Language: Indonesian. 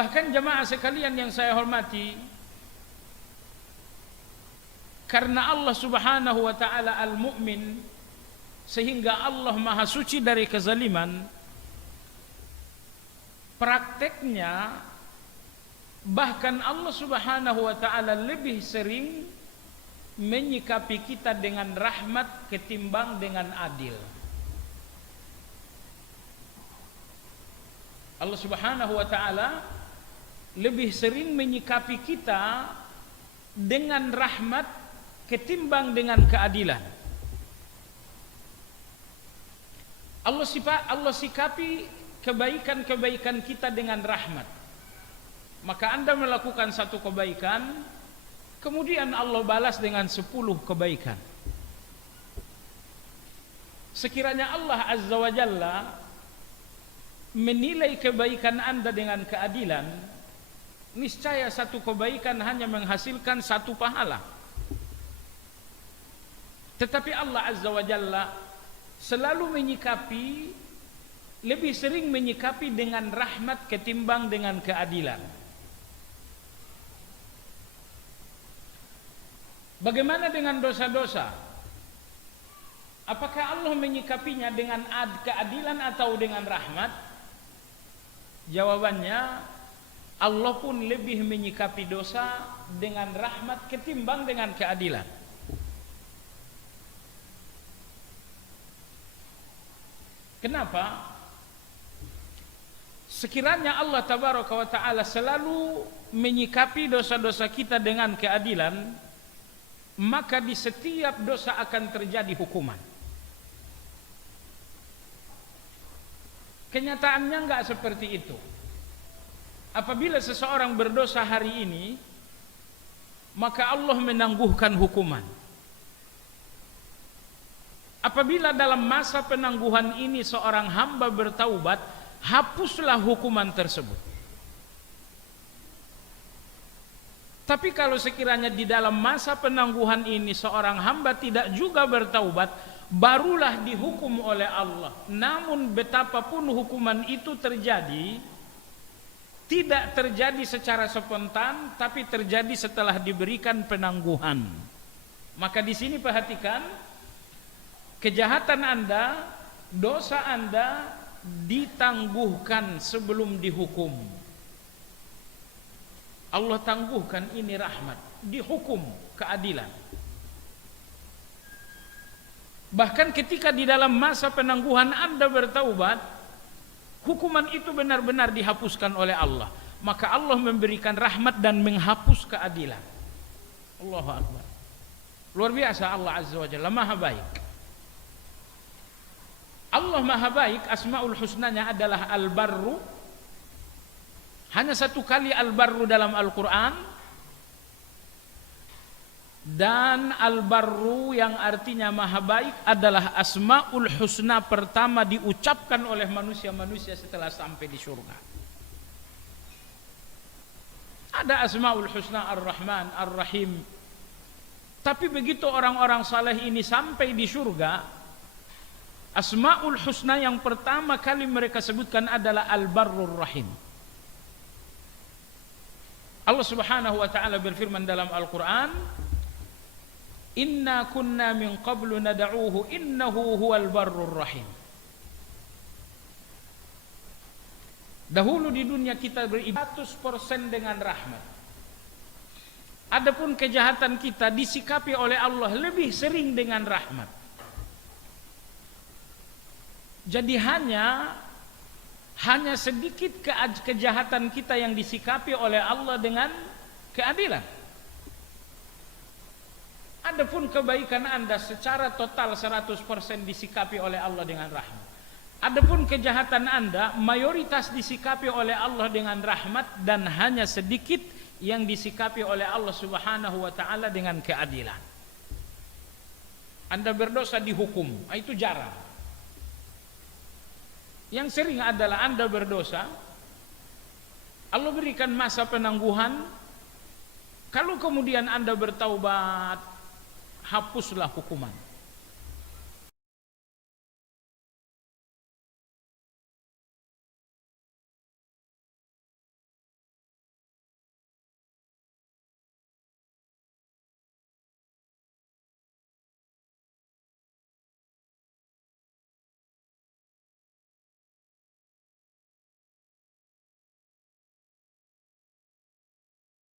Bahkan jamaah sekalian yang saya hormati, karena Allah Subhanahu wa taala Al-Mu'min, sehingga Allah Maha Suci dari kezaliman, prakteknya bahkan Allah Subhanahu wa taala lebih sering menyikapi kita dengan rahmat ketimbang dengan adil. Allah Subhanahu wa taala lebih sering menyikapi kita dengan rahmat ketimbang dengan keadilan. Allah sikapi kebaikan-kebaikan kita dengan rahmat. Maka Anda melakukan satu kebaikan, kemudian Allah balas dengan 10 kebaikan. Sekiranya Allah Azza wa Jalla menilai kebaikan Anda dengan keadilan, niscaya satu kebaikan hanya menghasilkan 1 pahala. Tetapi Allah Azza wa Jalla selalu menyikapi, lebih sering menyikapi dengan rahmat ketimbang dengan keadilan. Bagaimana dengan dosa-dosa? Apakah Allah menyikapinya dengan keadilan atau dengan rahmat? Jawabannya, Allah pun lebih menyikapi dosa dengan rahmat ketimbang dengan keadilan. Kenapa? Sekiranya Allah Tabaraka wa Ta'ala selalu menyikapi dosa-dosa kita dengan keadilan, maka di setiap dosa akan terjadi hukuman. Kenyataannya enggak seperti itu. Apabila seseorang berdosa hari ini, maka Allah menangguhkan hukuman. Apabila dalam masa penangguhan ini seorang hamba bertaubat, hapuslah hukuman tersebut. Tapi kalau sekiranya di dalam masa penangguhan ini seorang hamba tidak juga bertaubat, barulah dihukum oleh Allah. Namun betapapun hukuman itu terjadi, tidak terjadi secara spontan, tapi terjadi setelah diberikan penangguhan. Maka di sini perhatikan, kejahatan Anda, dosa Anda ditangguhkan sebelum dihukum. Allah tangguhkan, ini rahmat, dihukum keadilan. Bahkan ketika di dalam masa penangguhan Anda bertaubat, hukuman itu benar-benar dihapuskan oleh Allah. Maka Allah memberikan rahmat dan menghapus keadilan. Allahu Akbar. Luar biasa Allah Azza wa Jalla, Maha baik. Allah Maha baik, Asmaul Husnanya adalah Al-Barru. Hanya 1 kali Al-Barru dalam Al-Quran. Dan Al-Barru yang artinya Maha baik adalah Asmaul Husna pertama diucapkan oleh manusia-manusia setelah sampai di surga. Ada Asmaul Husna Ar-Rahman, Ar-Rahim. Tapi begitu orang-orang saleh ini sampai di surga, Asmaul Husna yang pertama kali mereka sebutkan adalah Al-Barrur Rahim. Allah Subhanahu wa taala berfirman dalam Al-Qur'an, "Inna kunna min qablu nad'uuhu innahu huwal barrur rahim." Dahulu di dunia kita beribadah 100% dengan rahmat. Adapun kejahatan kita disikapi oleh Allah lebih sering dengan rahmat. Jadi hanya sedikit kejahatan kita yang disikapi oleh Allah dengan keadilan. Adapun kebaikan Anda secara total 100% disikapi oleh Allah dengan rahmat. Adapun kejahatan Anda mayoritas disikapi oleh Allah dengan rahmat, dan hanya sedikit yang disikapi oleh Allah Subhanahu wa taala dengan keadilan. Anda berdosa dihukum, itu jarang. Yang sering adalah Anda berdosa, Allah berikan masa penangguhan. Kalau kemudian Anda bertaubat, hapuslah hukuman.